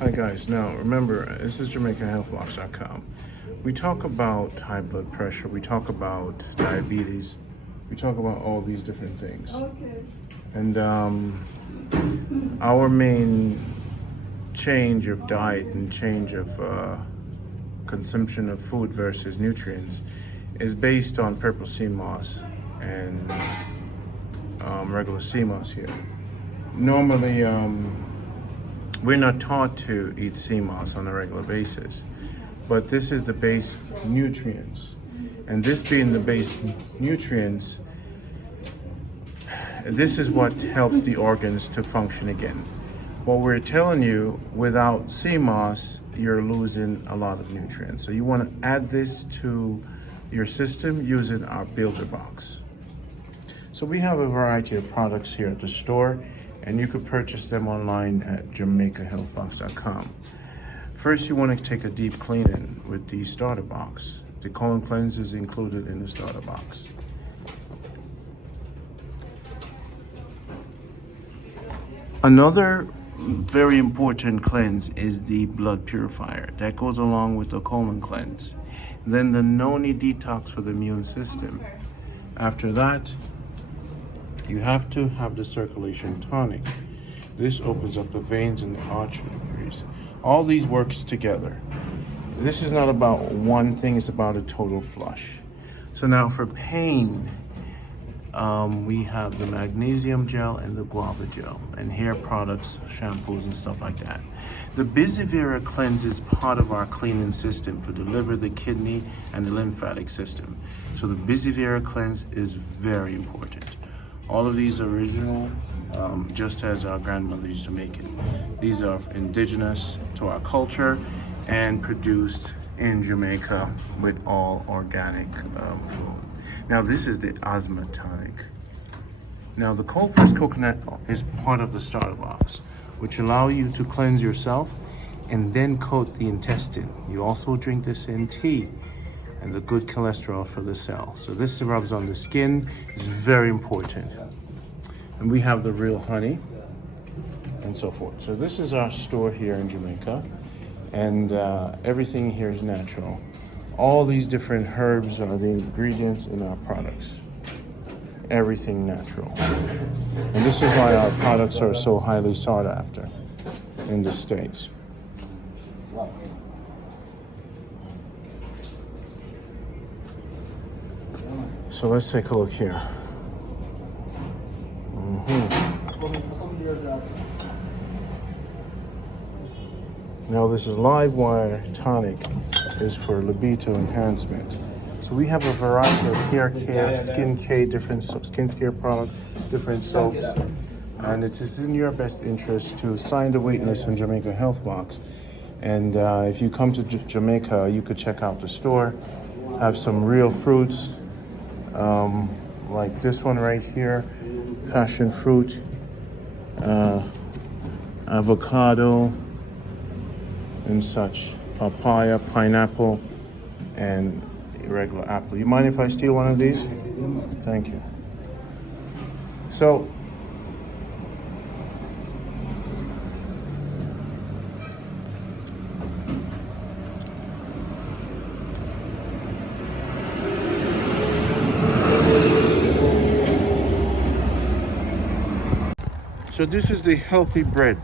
Hi guys, now remember, this is JamaicanHealthBox.com. We talk about high blood pressure, we talk about diabetes, we talk about all these different things. Okay. And our main change of diet and change of consumption of food versus nutrients is based on purple sea moss and regular sea moss here. Normally, we're not taught to eat sea moss on a regular basis, but this is the base nutrients. And this being the base nutrients, this is what helps the organs to function again. What we're telling you, without sea moss, you're losing a lot of nutrients. So you want to add this to your system using our builder box. So we have a variety of products here at the store, and you could purchase them online at JamaicaHealthBox.com. First, you want to take a deep cleaning with the starter box. The colon cleanse is included in the starter box. Another very important cleanse is the blood purifier. That goes along with the colon cleanse. Then the noni detox for the immune system. After that, you have to have the circulation tonic. This opens up the veins and the arteries. All these works together. This is not about one thing, it's about a total flush. So now for pain, we have the magnesium gel and the guava gel, and hair products, shampoos and stuff like that. The Bizivera cleanse is part of our cleaning system for the liver, the kidney, and the lymphatic system. So the Bizivera cleanse is very important. All of these are original, just as our grandmother used to make it. These are indigenous to our culture and produced in Jamaica with all organic food. Now this is the asthma tonic. Now the cold pressed coconut is part of the starter box, which allow you to cleanse yourself and then coat the intestine. You also drink this in tea, and the good cholesterol for the cell. So this rubs on the skin, is very important. And we have the real honey and so forth. So this is our store here in Jamaica, and everything here is natural. All these different herbs are the ingredients in our products. Everything natural. And this is why our products are so highly sought after in the States. So let's take a look here. Now this is Live Wire Tonic, is for libido enhancement. So we have a variety of hair care, skin care, different skin care products, different soaps. And it is in your best interest to sign the waitlist on Jamaica Health Box. And if you come to Jamaica, you could check out the store, have some real fruits, like this one right here, passion fruit, avocado, and such, papaya, pineapple, and regular apple. You mind if I steal one of these? Thank you. So, this is the healthy bread.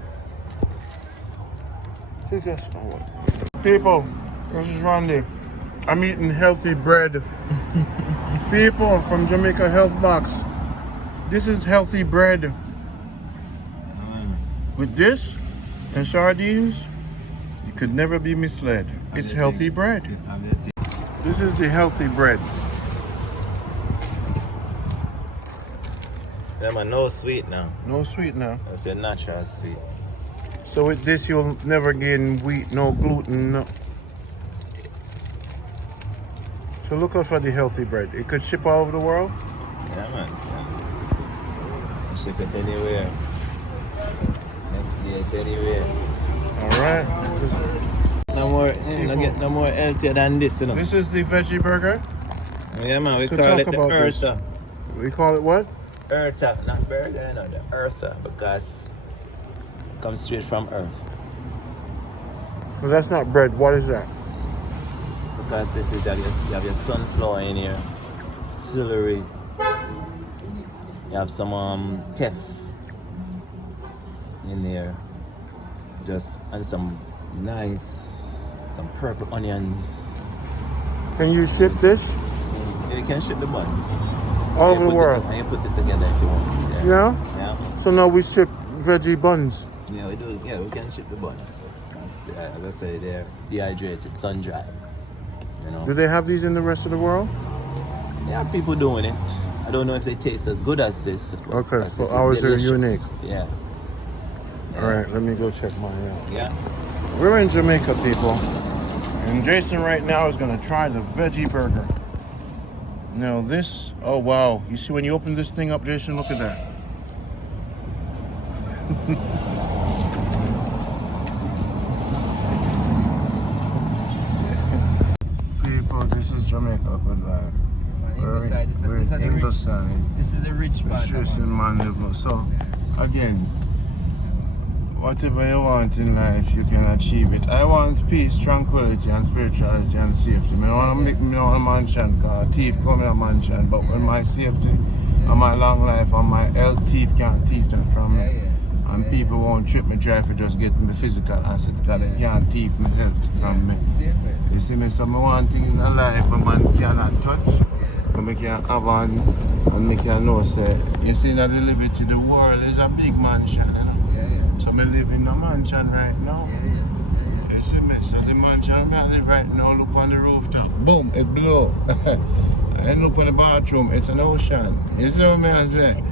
People, this is Randy. I'm eating healthy bread. People from Jamaica Health Box. This is healthy bread. With this and sardines, you could never be misled. It's healthy bread. This is the healthy bread. Yeah, man, no sweet now. No sweet now. It's a natural sweet. So with this, you'll never gain wheat, no gluten, no. So look out for the healthy bread. It could ship all over the world. Yeah, man. Yeah. Ship it anywhere. Next year, it's anywhere. All right. No more, get no more healthier than this, you know. This is the veggie burger. Yeah, man, we So call talk it the about this. earther. We call it what? Earther, not burger, no, the earther, because it comes straight from earth. So that's not bread. What is that? Because this is that you have your sunflower in here, celery, you have some teff in there, and some some purple onions. Can you ship this? Yeah, you can ship the buns. All over the world? And you put it together if you want. Yeah? Yeah. So now we ship veggie buns. Yeah, we do. Yeah, we can ship the buns. As I say, they're dehydrated, sun dried. You know. Do they have these in the rest of the world? There are people doing it. I don't know if they taste as good as this. Okay, so ours are unique. Yeah. All right, let me go check mine out. Yeah. We're in Jamaica, people. And Jason right now is going to try the veggie burger. Now this, oh wow. You see when you open this thing up, Jason, look at that. People, this is Jamaica good life. We're in English side. This is a rich part. So, again, whatever you want in life, you can achieve it. I want peace, tranquility, and spirituality and safety. I don't want to make me a mansion, because thief come in a mansion. But when my safety and my long life and my health, thief can't thief that from me. And people won't trip me, try for just getting the physical asset, because they can't thief my health from me. You see me, so I want things in life a man cannot touch. And I can have on, and I can know, say, you see that the liberty, the world is a big mansion, you know? So I live in a mansion right now. You see me, so the mansion I live right now, look on the rooftop, boom, it blow. And look on the bathroom, it's an ocean. You see what I say?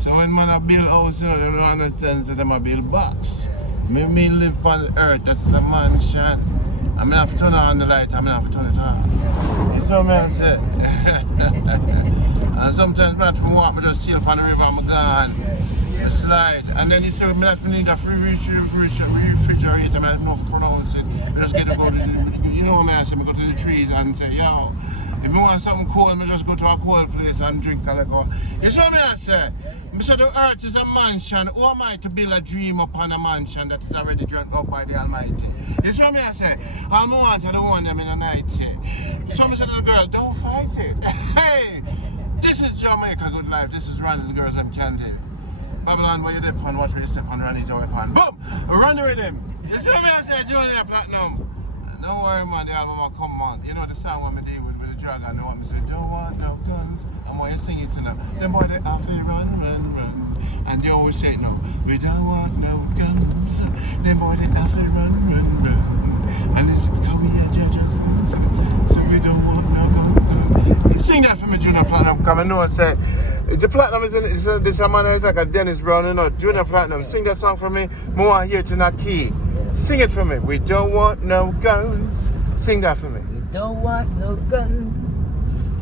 So when man build house, you know, they don't understand, so they build box. Me live on the earth, that's a mansion. I'm gonna have to turn on the light, I'm gonna have to turn it on. You see what I say? And sometimes I have to walk, I just sail on the river, I'm gone. I slide. And then you see, I have to need a refrigerator, I don't know how to pronounce it. I just get to go to, you know what I say, I go to the trees and say, yo, if you want something cold, I just go to a cold place and drink a liquor. You see what I say? I say the earth is a mansion. Who am I to build a dream upon a mansion that is already dreamt up by the Almighty? You see what I say? I want, I don't want them in the night. So I said to the girl, don't fight it. Hey, this is Jamaica good life. This is Randy, the girls and candy. Babylon, where you dip on, watch where you step on, Randy's your weapon. Boom! Run the rhythm. You see what I say, Junior Platinum? Don't worry, man, the album will come on. You know the song when I deal with the drug, I know what I say, don't want no guns. And when you sing it to them, them boy they have to run. And they always say, no, we don't want no guns. Them boy they have to run. And it's because we are judges, so we don't want no guns. Sing that for me, Junior Platinum, because I know I say, the Platinum is this man is like a Dennis Brown, you know. Junior Platinum, sing that song for me. More I hear it in a key. Sing it for me. We don't want no guns. Sing that for me. We don't want no guns.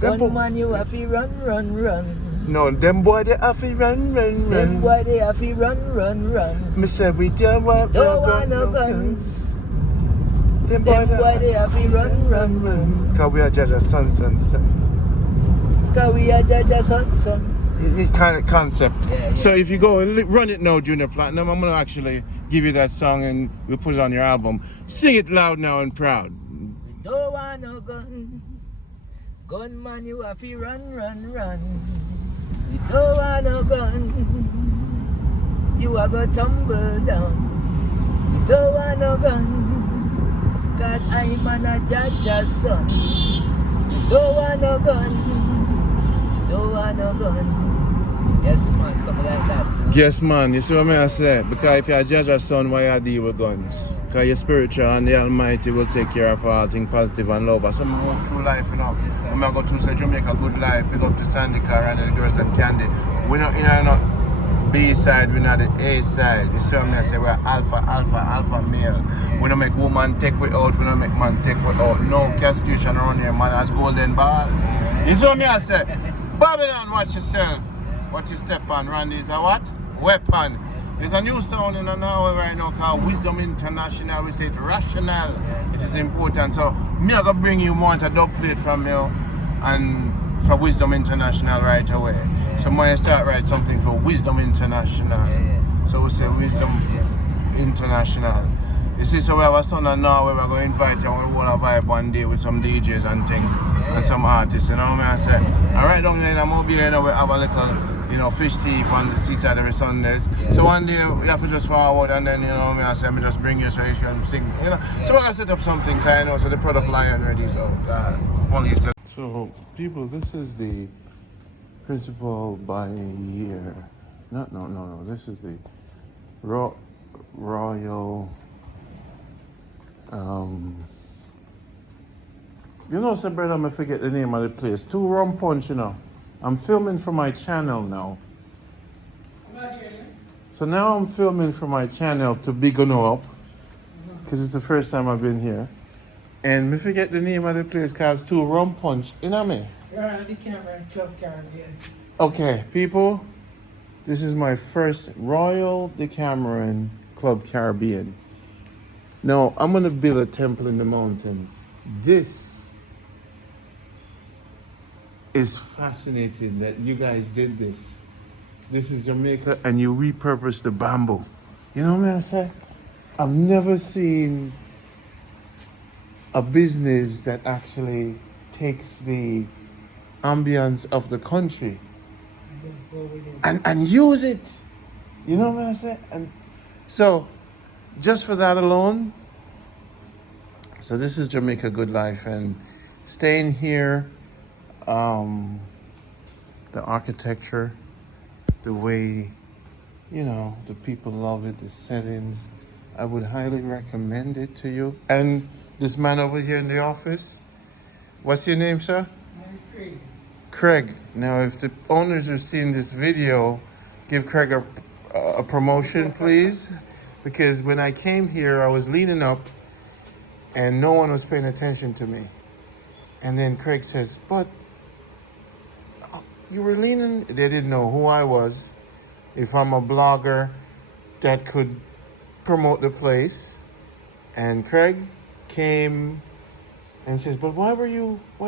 Gunman, you have to run. No, them boy they have to run. Them boy they have to run. Me say we don't want no guns. Them boy they have to run. Because we are judge of son. Because we are judge of son. Kind of concept. Yeah. So if you go and run it now, Junior Platinum, I'm going to actually give you that song and we'll put it on your album. Sing it loud now and proud. We don't want no gun. Gunman, you have to run. We don't want no gun. You are going to tumble down. We don't want no gun. Cause I'm a judge's son. We don't want no gun. We don't want no gun. Yes, man, something like that. Yes, man, you see what I say? Because if you're a judge's son, why you deal with guns? Because you're spiritual and the Almighty will take care of all things positive and love. So I'm going through life, you know. Yes, I'm going through say Jamaica good life, pick up the Sandy car and the girls and candy. We're not in B side, we're not the A side. You see what I say? We're alpha male. We don't make woman take we out, we don't make man take we out. No castration around here, man has golden balls. You see what I say? Babylon, watch yourself. What you step on, Randy, is a what? Weapon. There's a new sound in an hour right now called Wisdom International. We say it rational. It is important. So me I gonna bring you more to dub plate from you and for Wisdom International right away. So when you start write something for Wisdom International. So we say Wisdom International. You see, so we have a son in Norway, we're going to invite you and we will vibe one day with some DJs and things and some artists, you know what I say? And right down there in Mobile, you know, we have a little, you know, fish tea on the seaside every Sundays. So one day we have to just forward and then, you know what I say, me just bring you so you can sing, you know. So we're going to set up something kind of, so the product line ready, so So people, this is the principal by year. No, this is the Royal, you know, say brother, I forget the name of the place. Two Rum Punch, you know. I'm filming for my channel now. So now I'm filming for my channel to big on up, because it's the first time I've been here. And me forget the name of the place called Two Rum Punch, you know me? You're on the camera in Club Caribbean. Okay, people, this is my first Royal Decameron Club Caribbean. Now, I'm gonna build a temple in the mountains. This is fascinating that you guys did this. This is Jamaica and you repurposed the bamboo. You know what I say? I've never seen a business that actually takes the ambience of the country and use it. You know what I say? And so, just for that alone, so this is Jamaica Good Life, and staying here, the architecture, the way, you know, the people love it, the settings, I would highly recommend it to you. And this man over here in the office, what's your name, sir? My name is Craig. Craig. Now, if the owners are seeing this video, give Craig a promotion, please. Because when I came here, I was leaning up and no one was paying attention to me. And then Craig says, but you were leaning. They didn't know who I was. If I'm a blogger that could promote the place. And Craig came and says, but why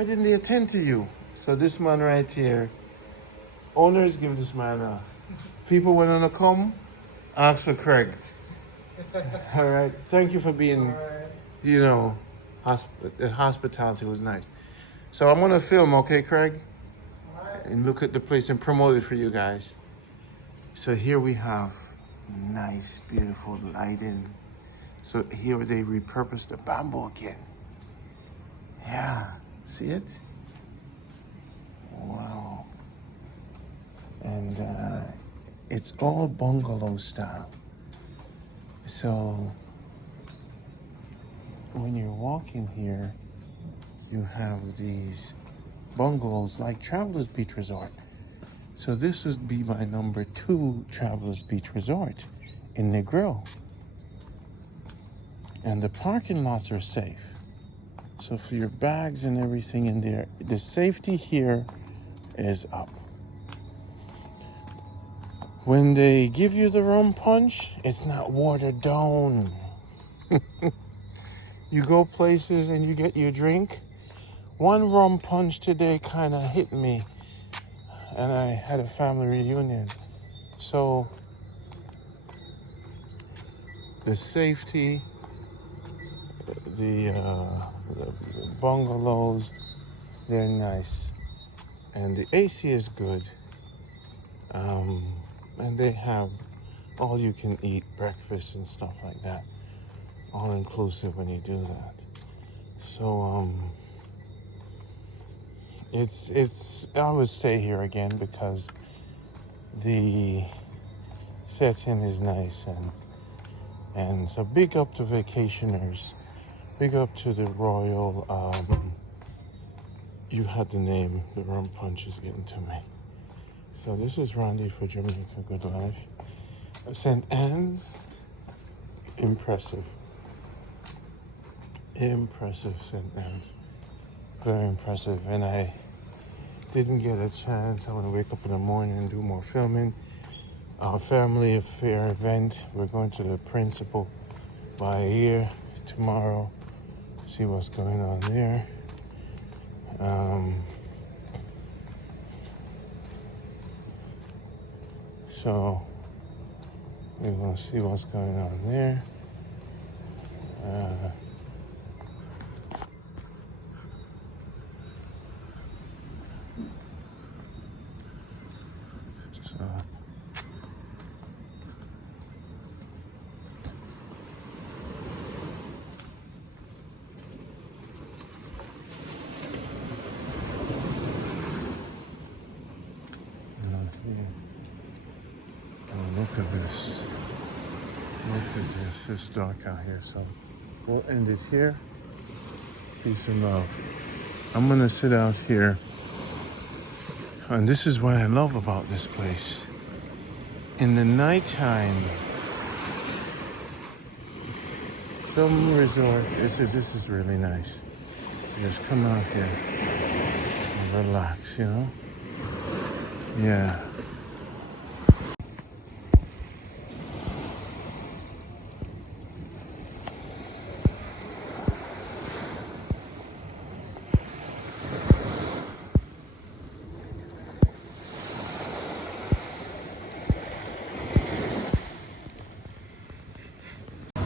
didn't they attend to you? So this man right here, owners give this man a, people want to come, ask for Craig. All right, thank you for being, you know, the hospitality was nice. So I'm gonna film, okay, Craig? And look at the place and promote it for you guys. So here we have nice, beautiful lighting. So here they repurposed the bamboo again. Yeah, see it? Wow. And it's all bungalow style. So when you're walking here, you have these bungalows like Travelers Beach Resort. So this would be my number 2 Travelers Beach Resort in Negril. And the parking lots are safe. So for your bags and everything in there, the safety here is up. When they give you the rum punch, it's not watered down. You go places and you get your drink. One rum punch today kind of hit me, and I had a family reunion. So the safety, the bungalows, they're nice, and the AC is good. And they have all you can eat breakfast and stuff like that, all inclusive when you do that. So it's I would stay here again because the setting is nice, and so big up to vacationers, big up to the Royal. You had the name, the rum punch is getting to me. So this is Randy for Jamaica Good Life. St. Anne's, impressive. Impressive, St. Anne's. Very impressive. And I didn't get a chance. I want to wake up in the morning and do more filming. Our family affair event. We're going to the principal by ear tomorrow. See what's going on there. So we're gonna see what's going on there. just dark out here, so we'll end it here. Peace and love. I'm gonna sit out here, and this is what I love about this place. In the nighttime, some resort, this is really nice. You just come out here and relax, you know? Yeah.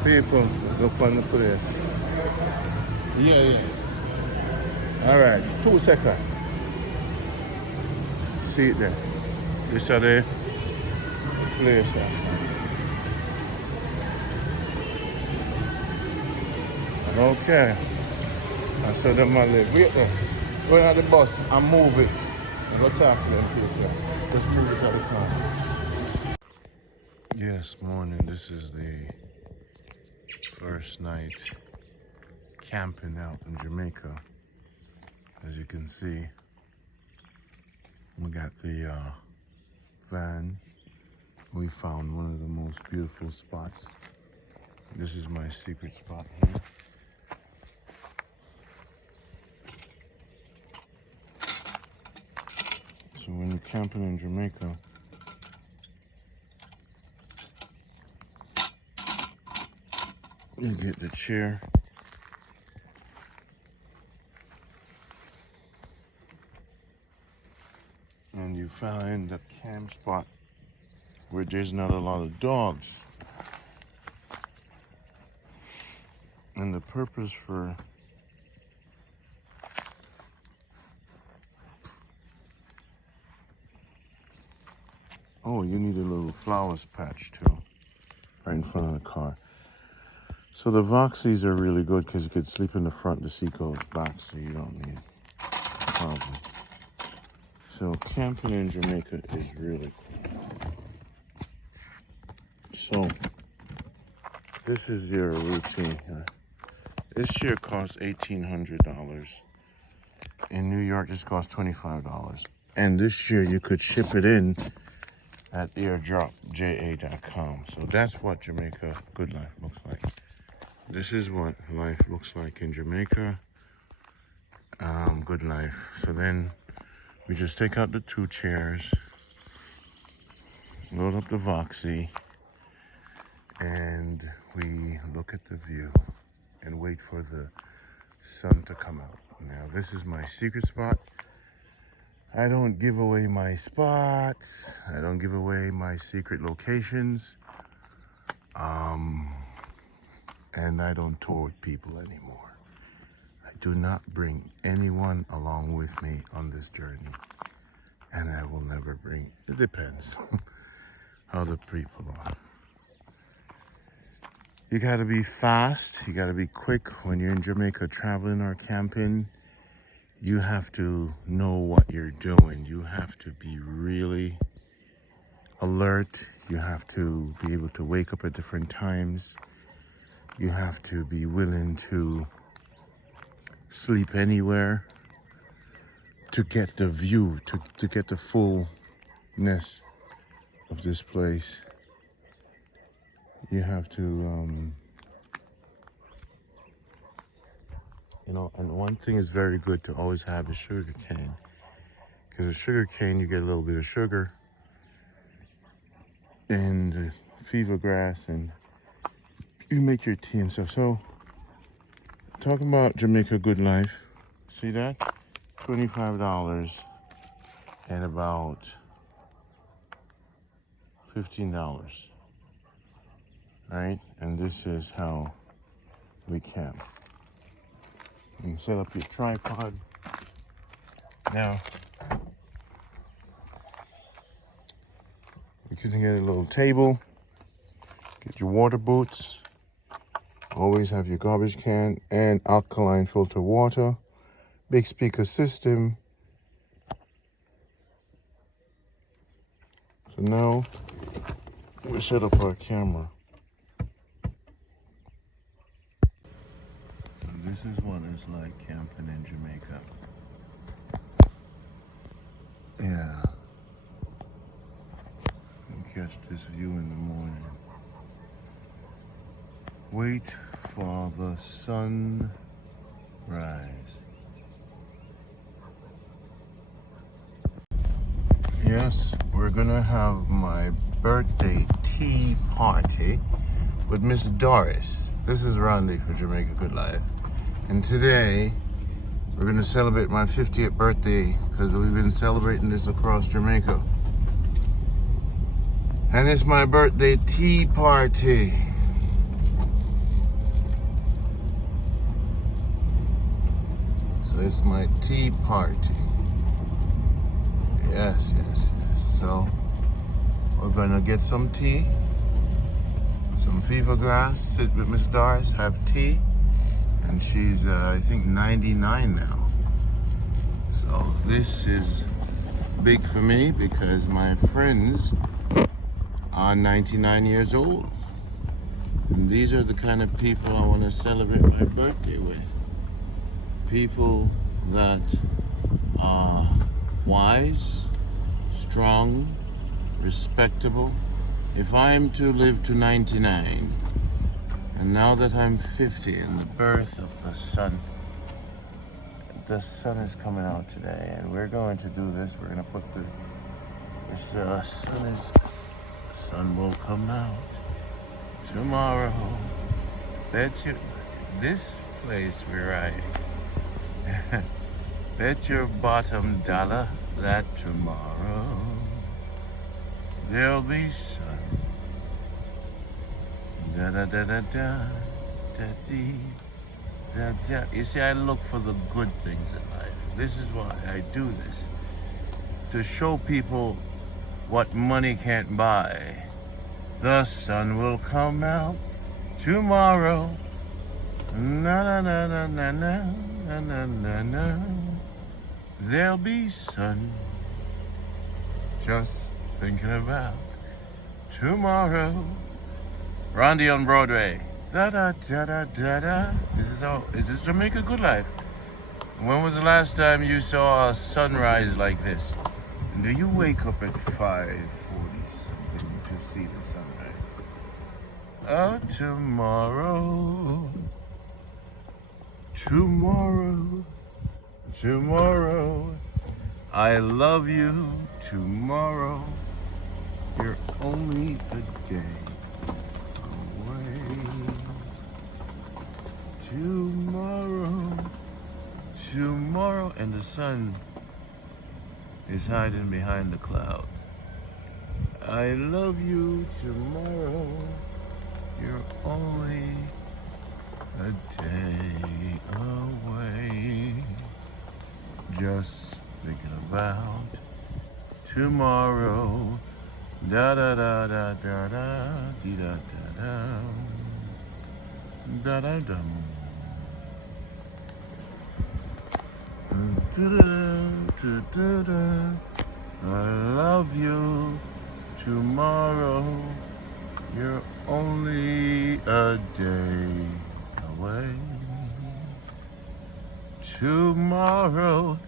People, go find the place. Yeah. All right, 2 seconds. See it there. This are the places. Okay. I saw them on live. Wait there. Go at the bus and move it. And go talk to them people. Just move it out of the car. Yes, morning. This is the first night camping out in Jamaica. As you can see, we got the van. We found one of the most beautiful spots. This is my secret spot here. So when you're camping in Jamaica, you get the chair. And you find a camp spot where there's not a lot of dogs. And the purpose for oh, you need a little flowers patch too, right in front of the car. So the Voxies are really good because you could sleep in the front, the seat goes back, so you don't need a problem. So camping in Jamaica is really cool. So this is your routine here. This here costs $1,800. In New York, this costs $25. And this year you could ship it in at airdropja.com. So that's what Jamaica Good Life looks like. This is what life looks like in Jamaica. Good Life. So then we just take out the 2 chairs, load up the Voxy, and we look at the view and wait for the sun to come out. Now this is my secret spot. I don't give away my spots. I don't give away my secret locations. And I don't tour with people anymore. I do not bring anyone along with me on this journey. And I will never bring, it depends how the people are. You gotta be fast, you gotta be quick when you're in Jamaica traveling or camping. You have to know what you're doing. You have to be really alert. You have to be able to wake up at different times. You have to be willing to sleep anywhere to get the view, to get the fullness of this place. You have to, you know, and one thing is very good to always have is sugar cane. Because with sugar cane, you get a little bit of sugar and fever grass, and you make your tea and stuff. So, talking about Jamaica Good Life, see that? $25 and about $15. Right? And this is how we camp. You can set up your tripod. Now, you can get a little table, get your water boots, always have your garbage can and alkaline filter water, big speaker system. So now we set up our camera. This is what it's like camping in Jamaica. Yeah. And catch this view in the morning. Wait for the sun rise. Yes, we're gonna have my birthday tea party with Miss Doris. This is Randy for Jamaica Good Life. And today, we're gonna celebrate my 50th birthday because we've been celebrating this across Jamaica. And it's my birthday tea party. So it's my tea party. Yes. So we're gonna get some tea, some fever grass, sit with Miss Doris, have tea, and she's I think 99 now. So this is big for me because my friends are 99 years old. And these are the kind of people I want to celebrate my birthday with. People that are wise, strong, respectable. If I'm to live to 99, and now that I'm 50 and the birth of the sun is coming out today, and we're going to do this. We're going to put the sun will come out tomorrow. Bet you this place we're at. Bet your bottom dollar that tomorrow there'll be sun. Da da da da da da dee, da da. You see, I look for the good things in life. This is why I do this. To show people what money can't buy. The sun will come out tomorrow. Na na na na na na na na na na. There'll be sun. Just thinking about tomorrow. Randy on Broadway. Da da da da da da. Is this Jamaica Good Life? When was the last time you saw a sunrise like this? Do you wake up at 5:40 something to see the sunrise? Oh, tomorrow. Tomorrow, I love you. Tomorrow, you're only a day away. Tomorrow, and the sun is hiding behind the cloud. I love you. Tomorrow, you're only a day away. Just thinking about tomorrow. Da da da da da da dee da da da da da dum. I love you. Tomorrow, you're only a day away. Tomorrow,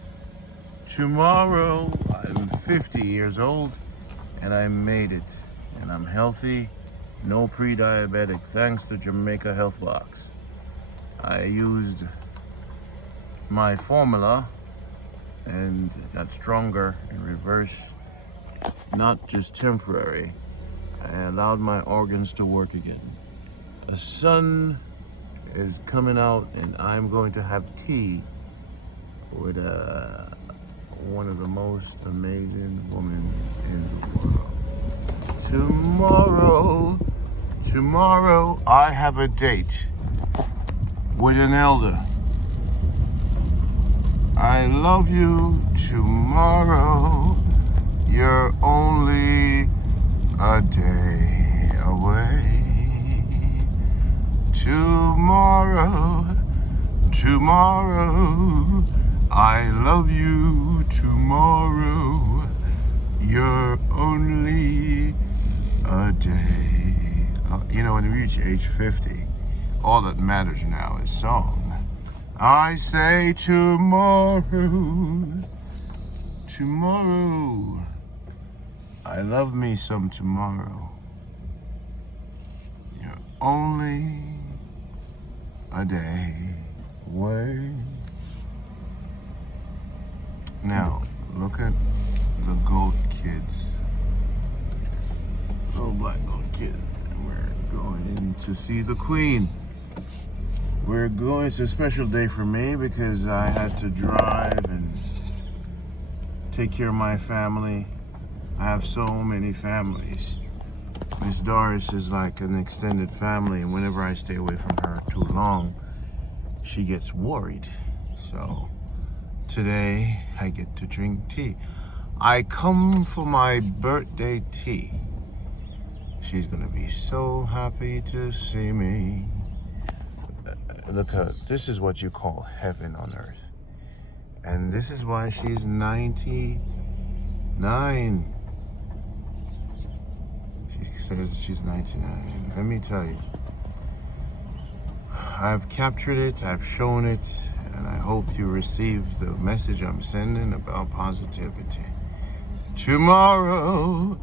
I'm 50 years old and I made it. And I'm healthy, no pre-diabetic, thanks to Jamaica Health Box. I used my formula and got stronger in reverse, not just temporary. I allowed my organs to work again. The sun is coming out and I'm going to have tea with one of the most amazing women in the world. Tomorrow I have a date with an elder. I love you. Tomorrow, you're only a day away. Tomorrow, I love you. Tomorrow, you're only a day. You know, when you reach age 50, all that matters now is song. I say tomorrow, tomorrow. I love me some tomorrow. You're only a day away. Now, look at the goat kids. Little black goat kids. And we're going in to see the queen. We're going, it's a special day for me because I had to drive and take care of my family. I have so many families. Miss Doris is like an extended family, and whenever I stay away from her too long, she gets worried. So today I get to drink tea. I come for my birthday tea. She's gonna be so happy to see me. Look, this is what you call heaven on earth. And this is why she's 99. She says she's 99. Let me tell you, I've captured it, I've shown it, and I hope you receive the message I'm sending about positivity. Tomorrow,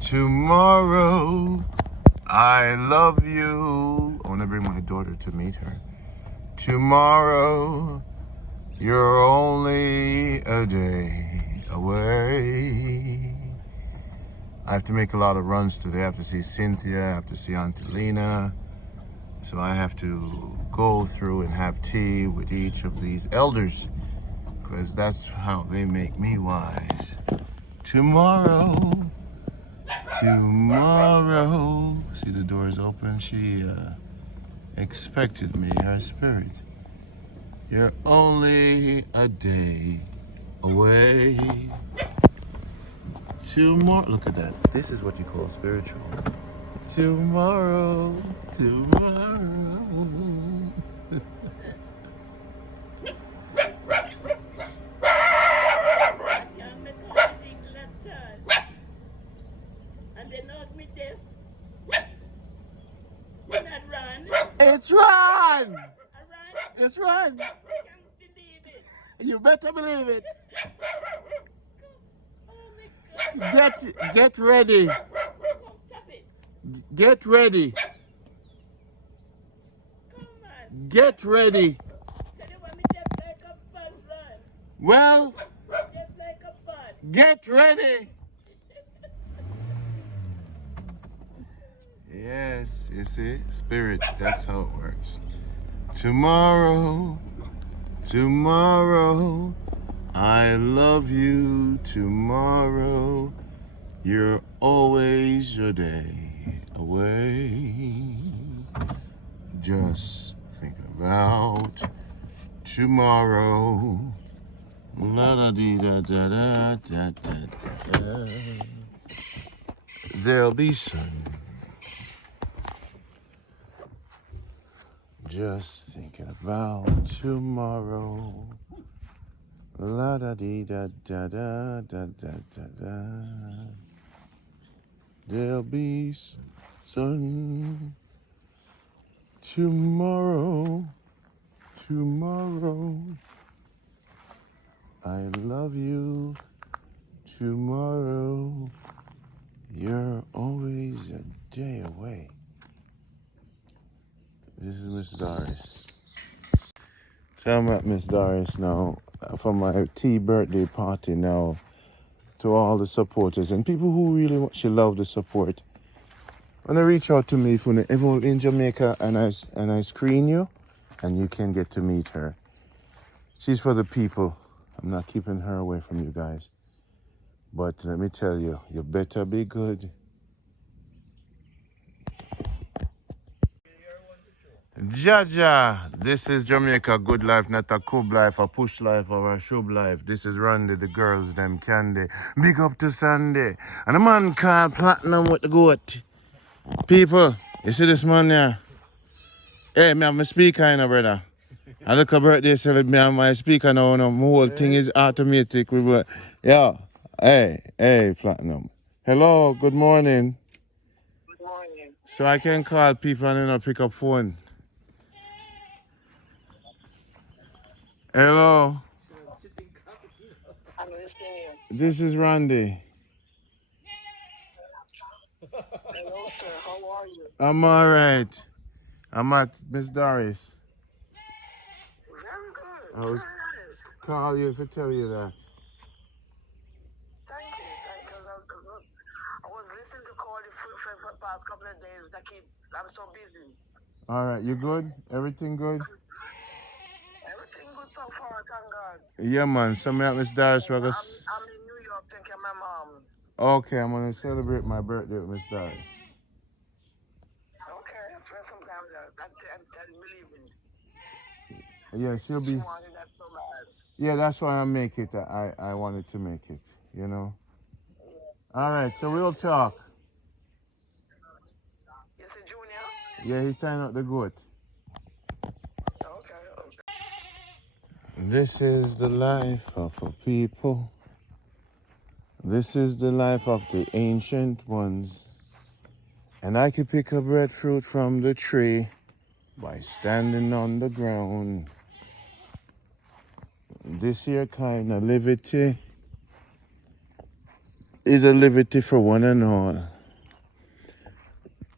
tomorrow, I love you. I want to bring my daughter to meet her. Tomorrow, you're only a day away. I have to make a lot of runs today. I have to see Cynthia, I have to see Auntie Lena. So I have to go through and have tea with each of these elders, because that's how they make me wise. Tomorrow, tomorrow. See, the door's open. She expected me, her spirit. You're only a day away. Tomorrow, look at that. This is what you call spiritual. Tomorrow, tomorrow. It's run! It's run! You better believe it. Get ready. Get ready. Get ready. Well, get ready. Yes, you see, spirit, that's how it works. Tomorrow, tomorrow, I love you. Tomorrow, you're always a day away. Just thinking about tomorrow. La da dee da da da da da da. There'll be sun. Just thinking about tomorrow. La da dee da da da da da da da. There'll be sun tomorrow. Tomorrow. I love you. Tomorrow. You're always a day away. This is Miss Doris. So I'm at Miss Doris now for my tea birthday party now. To all the supporters and people who really she love the support. When I reach out to me if you're ever in Jamaica and I screen you, and you can get to meet her. She's for the people. I'm not keeping her away from you guys. But let me tell you, you better be good. Jaja, this is Jamaica Good Life, not a cub life, a push life, or a shub life. This is Randy, the girls, them Candy. Big up to Sunday. And a man called Platinum with the goat. People, you see this man here? Hey, me have my speaker in, brother. I look a birthday celebrate me and my speaker now. My whole thing is automatic. Yeah. Hey, Platinum. Hello, good morning. Good morning. So I can call people and then pick up phone. Hello, I'm listening. this is Randy. Hello, sir. How are you? I'm alright. I'm at Miss Doris. Very good. I was Very nice. call you to tell you that. Thank you. Thank you. I was listening to call you for the past couple of days. I'm so busy. Alright, you good? Everything good? Everything good so far, thank God. Yeah, man. So me at Miss Doris. I'm in New York thinking of my mom. Okay, I'm gonna celebrate my birthday with Miss Doris. Okay, spend some time there. That believe me. Yeah, she'll She be. wanted that so bad. Yeah, that's why I make it. I wanted to make it. You know. All right, so we'll talk. You see, Junior? Yeah, he's tying up the goat. Okay. This is the life of a people. This is the life of the ancient ones. And I could pick a breadfruit from the tree by standing on the ground. This here kind of liberty is a liberty for one and all.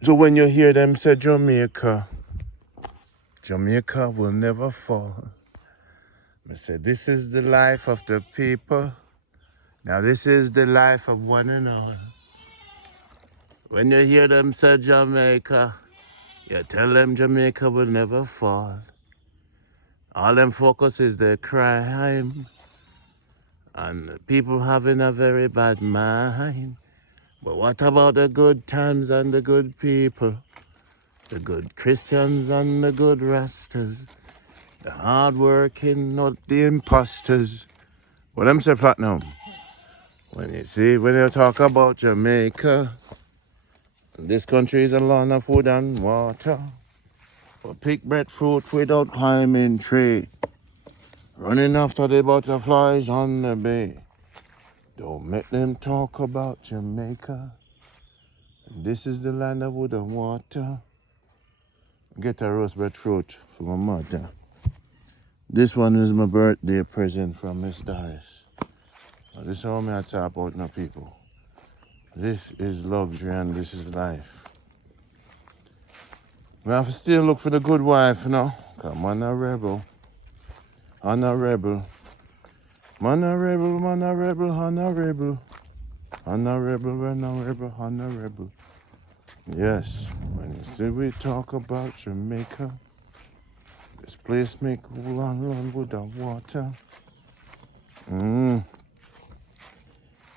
So when you hear them say Jamaica, Jamaica will never fall. I said, this is the life of the people. Now this is the life of one and all. When you hear them say Jamaica, you tell them Jamaica will never fall. All them focus is the crime and people having a very bad mind. But what about the good times and the good people? The good Christians and the good Rastas? The hard-working, not the imposters. What them say, Platinum? When you talk about Jamaica, this country is a land of food and water. For pick breadfruit without climbing tree. Running after the butterflies on the bay. Don't make them talk about Jamaica. This is the land of wood and water. Get a roast breadfruit for my mother. This one is my birthday present from Miss Doris. This is how I talk about now, people. This is luxury and this is life. We have to still look for the good wife, you know. Come on, a rebel. On a rebel. Man a rebel, man a rebel, on a rebel. On a rebel, when a rebel, on a rebel. Yes, when you see we talk about Jamaica, this place make run with the water.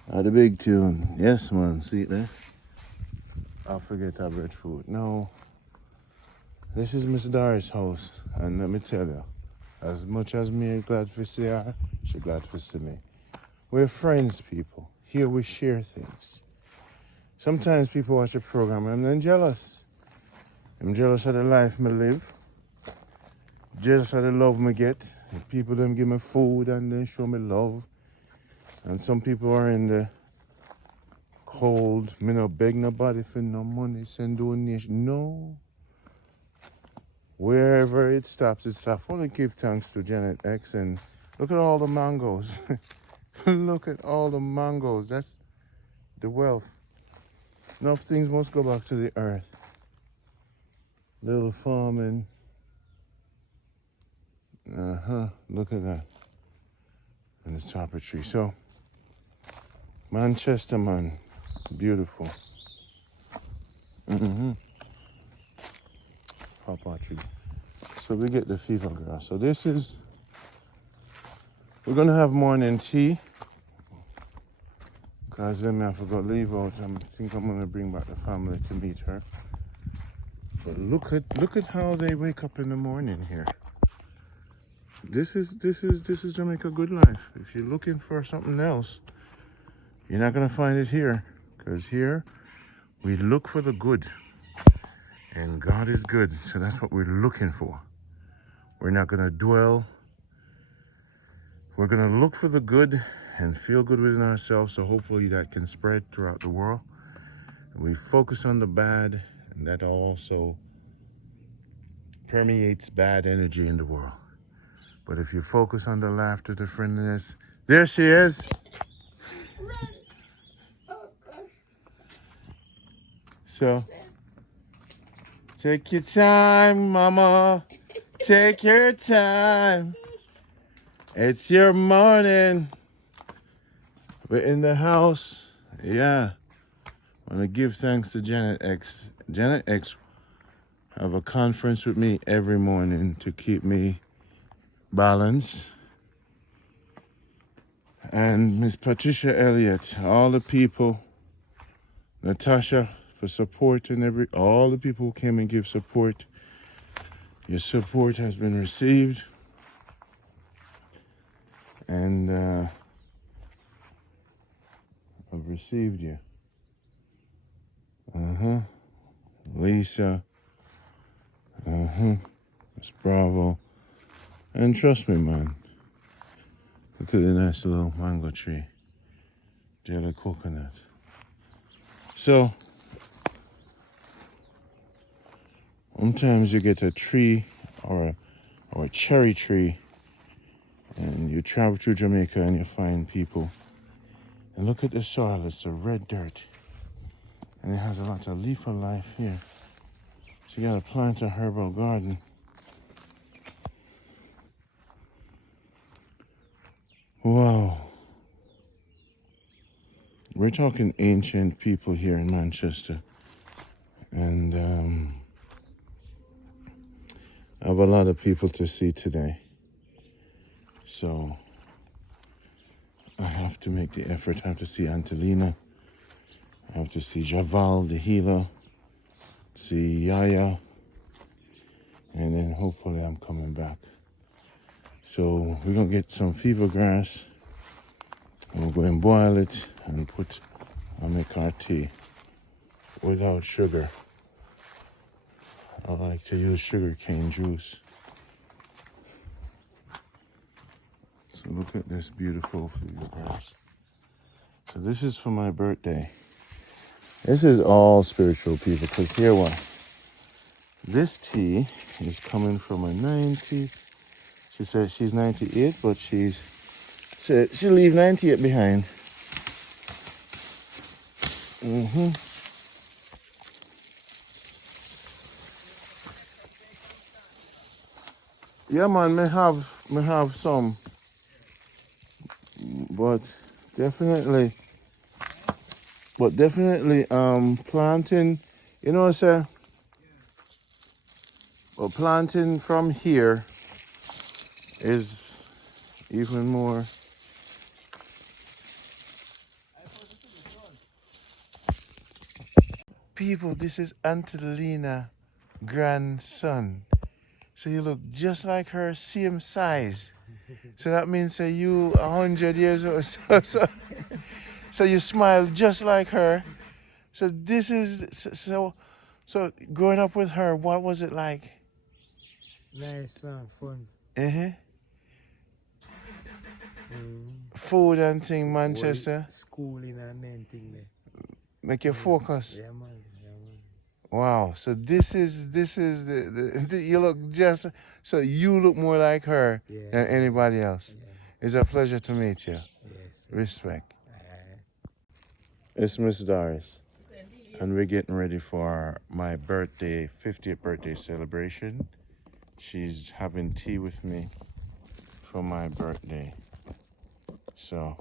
The big tune. Yes, man, see it there? I'll forget our breadfruit. No. This is Miss Doris' house, and let me tell you, as much as me glad to see her, she glad to see me. We're friends, people. Here we share things. Sometimes people watch the program and I'm jealous. I'm jealous of the life me live. Jealous of the love me get. The people them give me food and they show me love. And some people are in the cold. Me no beg nobody for no money, send donation. No. Wherever it stops, it stops. I want to give thanks to Janet X and look at all the mangoes. Look at all the mangoes. That's the wealth. Enough things must go back to the earth. Little farming. Look at that. And the top of tree. So, Manchester, man. Beautiful. Papa tree. So we get the fever grass. So this is, we're gonna have morning tea. Because then I forgot to leave out. I think I'm gonna bring back the family to meet her. But look at how they wake up in the morning here. This is Jamaica good life. If you're looking for something else, you're not gonna find it here. Because here we look for the good. And God is good. So that's what we're looking for. We're not gonna dwell. We're gonna look for the good and feel good within ourselves, so hopefully that can spread throughout the world. And we focus on the bad, and that also permeates bad energy in the world. But if you focus on the laughter, the friendliness, there she is. So, take your time, mama. Take your time. It's your morning. We're in the house. Yeah. I want to give thanks to Janet X. Janet X have a conference with me every morning to keep me balanced. And Miss Patricia Elliott, all the people, Natasha for support and all the people who came and give support. Your support has been received. And I've received you. Lisa. Miss Bravo. And trust me, man. Look at the nice little mango tree. Jelly coconut. So, sometimes you get a tree or a cherry tree and you travel through Jamaica and you find people. And look at the soil, it's a red dirt. And it has a lot of leaf of life here. So you gotta plant a herbal garden. Wow. We're talking ancient people here in Manchester. And I have a lot of people to see today. So I have to make the effort. I have to see Angelina. I have to see Javal, the healer. See Yaya. And then hopefully I'm coming back. So we're going to get some fever grass. And we'll go and boil it and make our tea without sugar. I like to use sugarcane juice. So look at this beautiful fever grass. So this is for my birthday. This is all spiritual people, because here what? This tea is coming from a 90. She said she's 98, but she'll leave 98 behind. Yeah, man, may have some, but definitely, planting, you know, sir. Well, planting from here is even more. People, this is Angelina, grandson. So you look just like her, same size. So that means that you 100 years old. So you smile just like her. So this is so growing up with her. What was it like? Nice and fun. Food and thing, Manchester. Schooling and anything there. Make you focus. Yeah, man. Wow. So this is the you look just so you look more like her than anybody else. Yeah. It's a pleasure to meet you. Yes. Respect. It's Miss Doris. And we're getting ready for my 50th birthday celebration. She's having tea with me for my birthday. So